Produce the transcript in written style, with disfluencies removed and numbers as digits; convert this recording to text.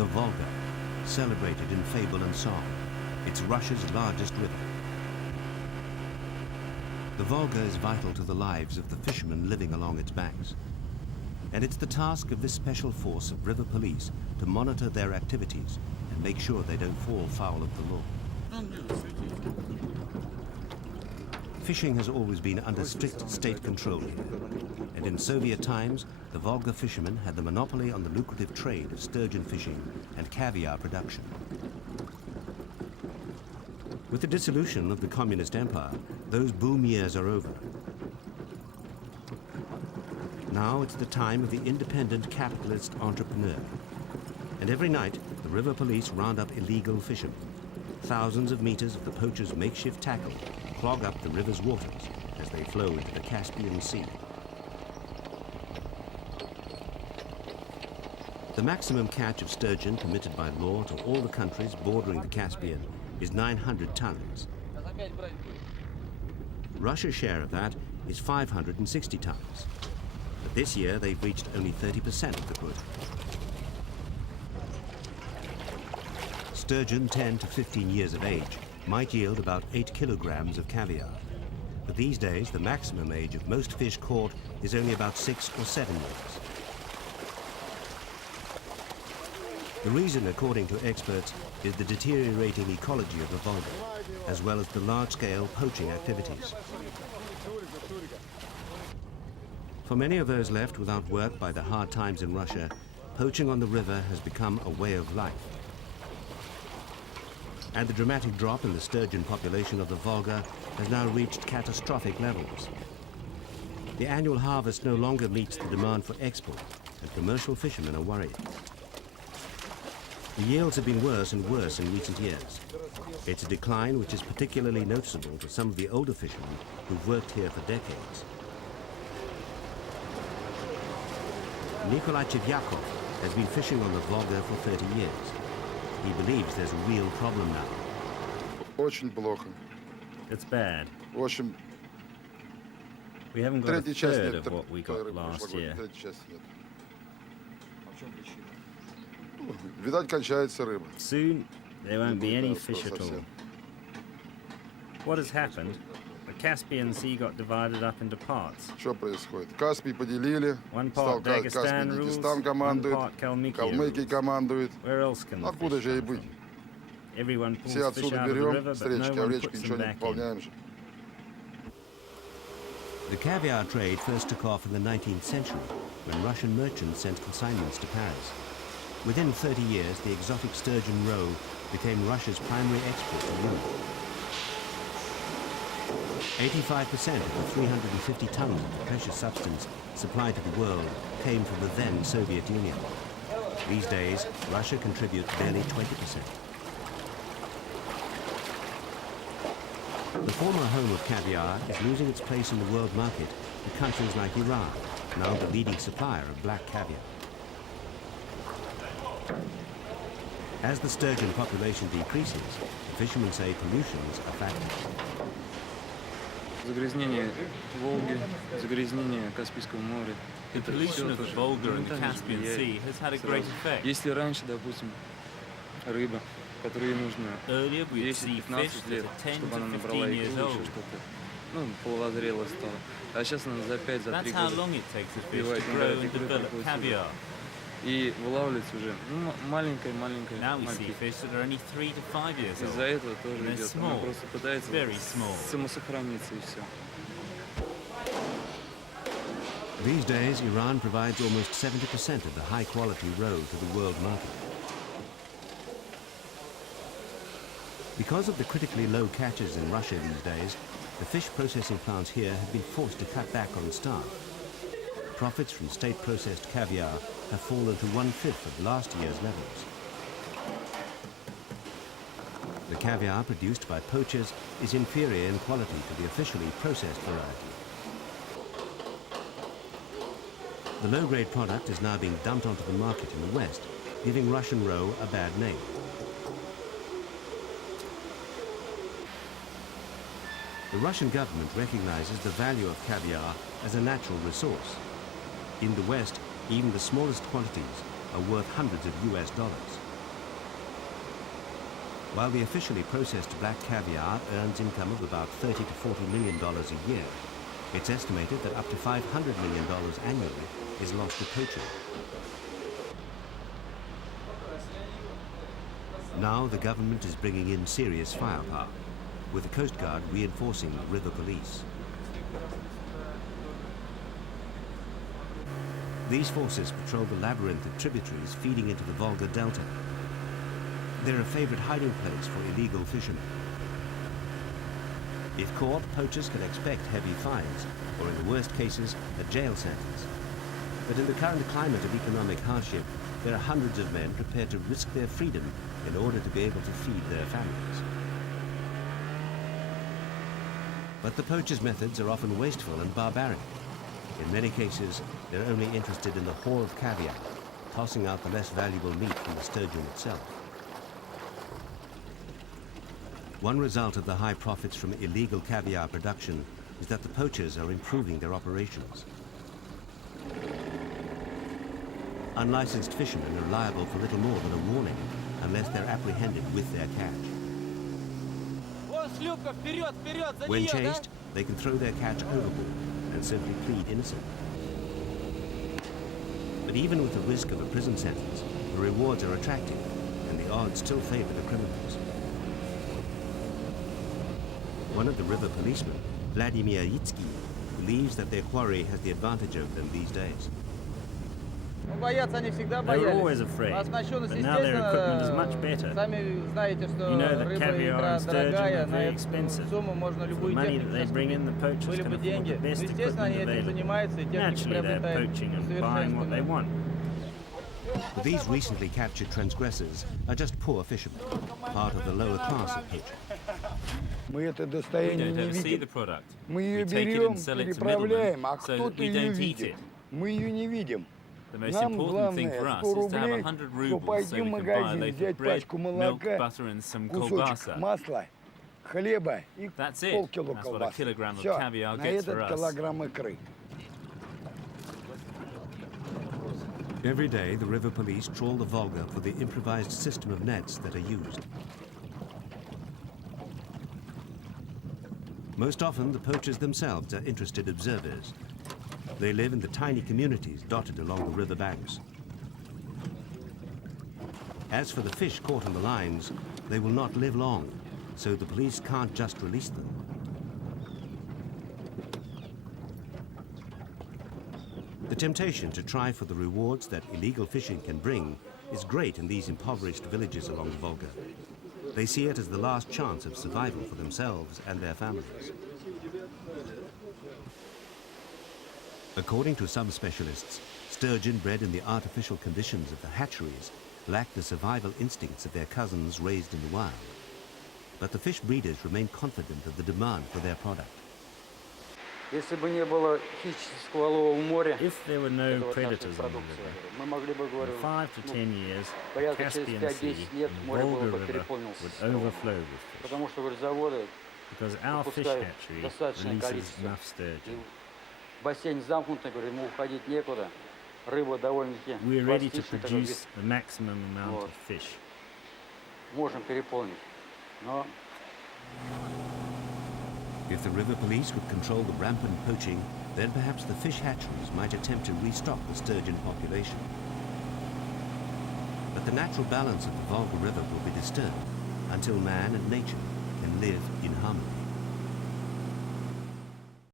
The Volga, celebrated in fable and song. It's Russia's largest river. The Volga is vital to the lives of the fishermen living along its banks. And it's the task of this special force of river police to monitor their activities and make sure they don't fall foul of the law. Fishing has always been under strict state control here. And in Soviet times, the Volga fishermen had the monopoly on the lucrative trade of sturgeon fishing and caviar production. With the dissolution of the Communist Empire, those boom years are over. Now it's the time of the independent capitalist entrepreneur. And every night, the river police round up illegal fishermen. Thousands of meters of the poachers' makeshift tackle clog up the river's waters as they flow into the Caspian Sea. The maximum catch of sturgeon permitted by law to all the countries bordering the Caspian is 900 tons. Russia's share of that is 560 tons. But this year they've reached only 30% of the quota. Sturgeon 10 to 15 years of age might yield about 8 kilograms of caviar. But these days the maximum age of most fish caught is only about 6 or 7 years. The reason, according to experts, is the deteriorating ecology of the Volga, as well as the large-scale poaching activities. For many of those left without work by the hard times in Russia, poaching on the river has become a way of life. And the dramatic drop in the sturgeon population of the Volga has now reached catastrophic levels. The annual harvest no longer meets the demand for export, and commercial fishermen are worried. The yields have been worse and worse in recent years. It's a decline which is particularly noticeable to some of the older fishermen who've worked here for decades. Nikolai Caviar has been fishing on the Volga for 30 years. He believes there's a real problem now. Очень плохо. It's bad. В общем, We haven't got a третья часть third нет, of what we got last year. третья часть нет. Видать, кончается рыба. Soon, there won't be any Да, fish at all. совсем. What has happened? The Caspian Sea got divided up into parts. Что происходит? Каспий поделили, One стал part Каспий Dagestan rules, Дагестан one командует, part Kalmykia Калмыкия rules. командует. Where else can the Откуда fish же и come быть? from? Everyone pulls Все fish отсюда out of the берем, river, с but речки, no а в one речку puts ничего them не back in. пополняем же. The caviar trade first took off in the 19th century when Russian merchants sent consignments to Paris. Within 30 years, the exotic sturgeon roe became Russia's primary export to Europe. 85% of the 350 tons of the precious substance supplied to the world came from the then Soviet Union. These days, Russia contributes barely 20%. The former home of caviar is losing its place in the world market to countries like Iran, now the leading supplier of black caviar. As the sturgeon population decreases, fishermen say pollution is a factor. Загрязнение Волги, загрязнение Каспийского моря. The pollution of the Volga and the Caspian Sea has had a great effect. Если раньше, допустим, рыба, которой нужно Earlier we would see 10-15 fish that лет, are 10 чтобы она to набрала 15 years икру, old. еще что-то, ну, половозрела стала. А сейчас она за 5-3 That's how года long it takes a fish успевает to grow набрать and икры, develop приходится caviar. и вылавливается уже маленькая Now we see мальки. fish that are only 3 to 5 years Из-за old. этого тоже They're идет. Она small, просто пытается very small. самосохраниться и все. These days, Iran provides almost 70% of the high-quality roe to the world market. Because of the critically low catches in Russia these days, the fish processing plants here have been forced to cut back on staff. Profits from state-processed caviar have fallen to 1/5 of last year's levels. The caviar produced by poachers is inferior in quality to the officially processed variety. The low-grade product is now being dumped onto the market in the West, giving Russian roe a bad name. The Russian government recognizes the value of caviar as a natural resource. In the West, even the smallest quantities are worth hundreds of US dollars. While the officially processed black caviar earns income of about $30 to $40 million a year, it's estimated that up to $500 million annually is lost to poaching. Now the government is bringing in serious firepower, with the Coast Guard reinforcing river police. These forces patrol the labyrinth of tributaries feeding into the Volga Delta. They're a favorite hiding place for illegal fishermen. If caught, poachers can expect heavy fines, or in the worst cases, a jail sentence. But in the current climate of economic hardship, there are hundreds of men prepared to risk their freedom in order to be able to feed their families. But the poachers' methods are often wasteful and barbaric. In many cases, they're only interested in the haul of caviar, tossing out the less valuable meat from the sturgeon itself. One result of the high profits from illegal caviar production is that the poachers are improving their operations. Unlicensed fishermen are liable for little more than a warning unless they're apprehended with their catch. When chased, they can throw their catch overboard and simply plead innocent. But even with the risk of a prison sentence, the rewards are attractive and the odds still favor the criminals. One of the river policemen, Vladimir Yitsky, believes that their quarry has the advantage over them these days. They were always afraid, but now their equipment is much better. You know that caviar and sturgeon are very expensive. For the money that they bring in, the poachers can afford the best equipment available. Naturally, they're poaching and buying what they want. But these recently captured transgressors are just poor fishermen, part of the lower class of poaching. We don't ever see the product. We take it and sell it to middlemen so that we don't eat it. The most important thing for us is to have 100 rubles so we can buy a loaf of bread, milk, butter and some kolbasa. That's it. That's what a kilogram of caviar gets for us. Every day, the river police trawl the Volga for the improvised system of nets that are used. Most often, the poachers themselves are interested observers. They live in the tiny communities dotted along the river banks. As for the fish caught in the lines, they will not live long, so the police can't just release them. The temptation to try for the rewards that illegal fishing can bring is great in these impoverished villages along the Volga. They see it as the last chance of survival for themselves and their families. According to some specialists, sturgeon bred in the artificial conditions of the hatcheries lack the survival instincts of their cousins raised in the wild. But the fish breeders remain confident of the demand for their product. If there were no predators on the river, in 5 to 10 years, the Caspian Sea and the Volga River would overflow with fish, because our fish hatchery releases enough sturgeon. We're ready to produce the maximum amount of fish. If the river police would control the rampant poaching, then perhaps the fish hatcheries might attempt to restock the sturgeon population. But the natural balance of the Volga River will be disturbed until man and nature can live